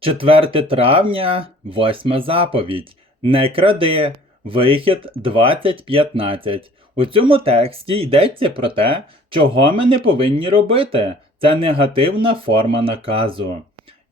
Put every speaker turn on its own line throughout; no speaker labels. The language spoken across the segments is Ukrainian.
4 травня, 8 заповідь. Не кради. Вихід 20.15. У цьому тексті йдеться про те, чого ми не повинні робити. Це негативна форма наказу.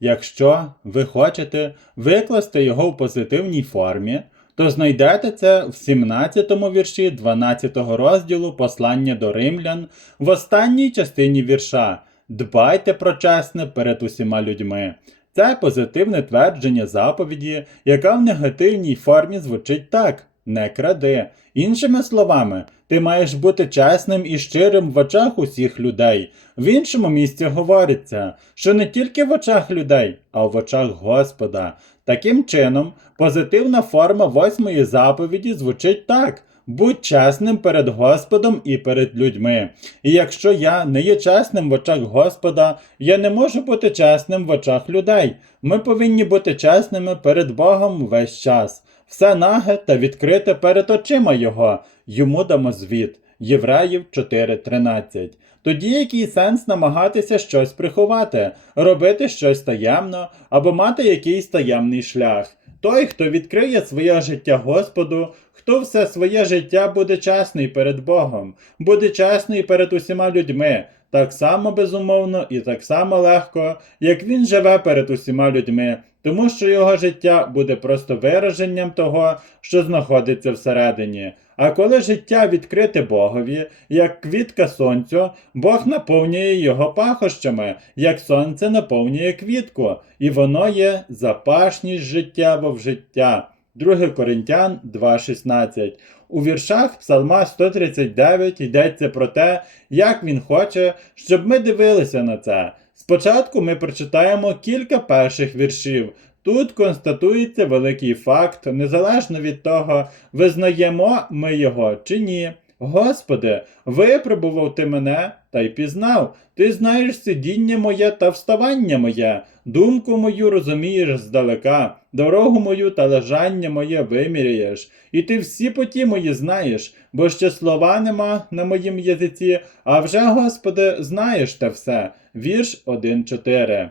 Якщо ви хочете викласти його в позитивній формі, то знайдете це в 17 вірші 12 розділу послання до римлян в останній частині вірша. Дбайте про чесне перед усіма людьми. Це позитивне твердження заповіді, яка в негативній формі звучить так: не кради. Іншими словами, ти маєш бути чесним і щирим в очах усіх людей. В іншому місці говориться, що не тільки в очах людей, а в очах Господа. Таким чином, позитивна форма восьмої заповіді звучить так. Будь чесним перед Господом і перед людьми. І якщо я не є чесним в очах Господа, я не можу бути чесним в очах людей. Ми повинні бути чесними перед Богом весь час. Все наге та відкрите перед очима Його. Йому дамо звіт. Євреїв 4.13. Тоді який сенс намагатися щось приховати, робити щось таємно або мати якийсь таємний шлях? Той, хто відкриє своє життя Господу, хто все своє життя буде чесний перед Богом, буде чесний перед усіма людьми, так само безумовно і так само легко, як він живе перед усіма людьми, тому що його життя буде просто вираженням того, що знаходиться всередині. А коли життя відкрите Богові, як квітка сонцю, Бог наповнює його пахощами, як сонце наповнює квітку, і воно є запашність життєво в життя. 2 Коринтян 2.16. У віршах Псалма 139 йдеться про те, як він хоче, щоб ми дивилися на це. Спочатку ми прочитаємо кілька перших віршів. Тут констатується великий факт, незалежно від того, визнаємо ми його чи ні. Господи, випробував ти мене та й пізнав. Ти знаєш сидіння моє та вставання моє, думку мою розумієш здалека, дорогу мою та лежання моє виміряєш, і ти всі поті мої знаєш, бо ще слова нема на моїм язиці, а вже, Господи, знаєш те все. Вірш 1.4.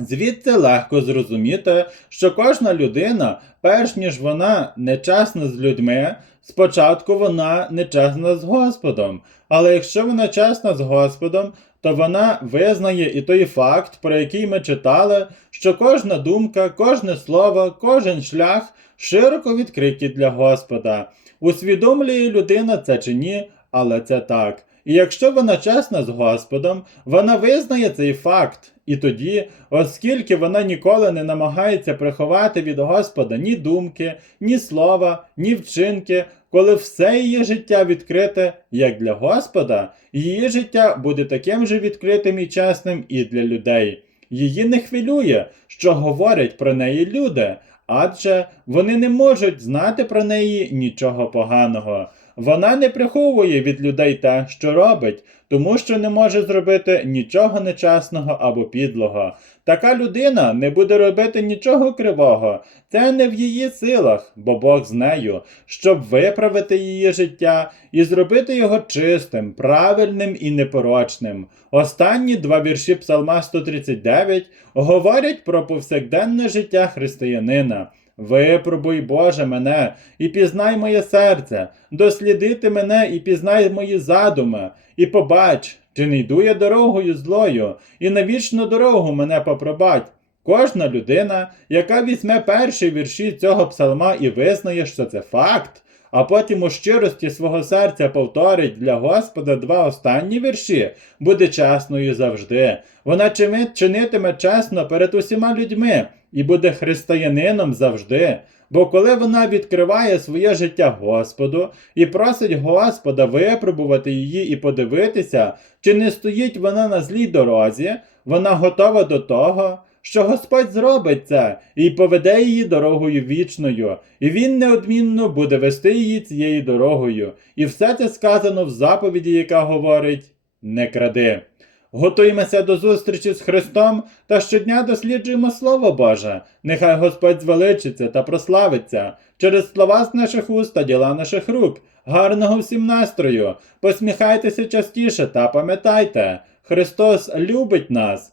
Звідси легко зрозуміти, що кожна людина, перш ніж вона нечесна з людьми, спочатку вона нечесна з Господом. Але якщо вона чесна з Господом, то вона визнає і той факт, про який ми читали, що кожна думка, кожне слово, кожен шлях широко відкриті для Господа. Усвідомлює людина це чи ні, але це так. І якщо вона чесна з Господом, вона визнає цей факт. І тоді, оскільки вона ніколи не намагається приховати від Господа ні думки, ні слова, ні вчинки, коли все її життя відкрите як для Господа, її життя буде таким же відкритим і чесним і для людей. Її не хвилює, що говорять про неї люди, адже вони не можуть знати про неї нічого поганого. Вона не приховує від людей те, що робить, тому що не може зробити нічого нечесного або підлого. Така людина не буде робити нічого кривого. Це не в її силах, бо Бог з нею, щоб виправити її життя і зробити його чистим, правильним і непорочним. Останні два вірші Псалма 139 говорять про повсякденне життя християнина. Випробуй, Боже, мене і пізнай моє серце, дослідити мене і пізнай мої задуми, і побач, чи не йду я дорогою злою, і на вічну дорогу мене попробать. Кожна людина, яка візьме перші вірші цього псалма і визнає, що це факт, а потім у щирості свого серця повторить для Господа два останні вірші, буде чесною завжди. Вона чинитиме чесно перед усіма людьми і буде християнином завжди. Бо коли вона відкриває своє життя Господу і просить Господа випробувати її і подивитися, чи не стоїть вона на злій дорозі, вона готова до того, що Господь зробить це і поведе її дорогою вічною, і Він неодмінно буде вести її цією дорогою. І все це сказано в заповіді, яка говорить: не кради. Готуємося до зустрічі з Христом та щодня досліджуємо Слово Боже. Нехай Господь звеличиться та прославиться через слова з наших уст та діла наших рук. Гарного всім настрою! Посміхайтеся частіше та пам'ятайте, Христос любить нас.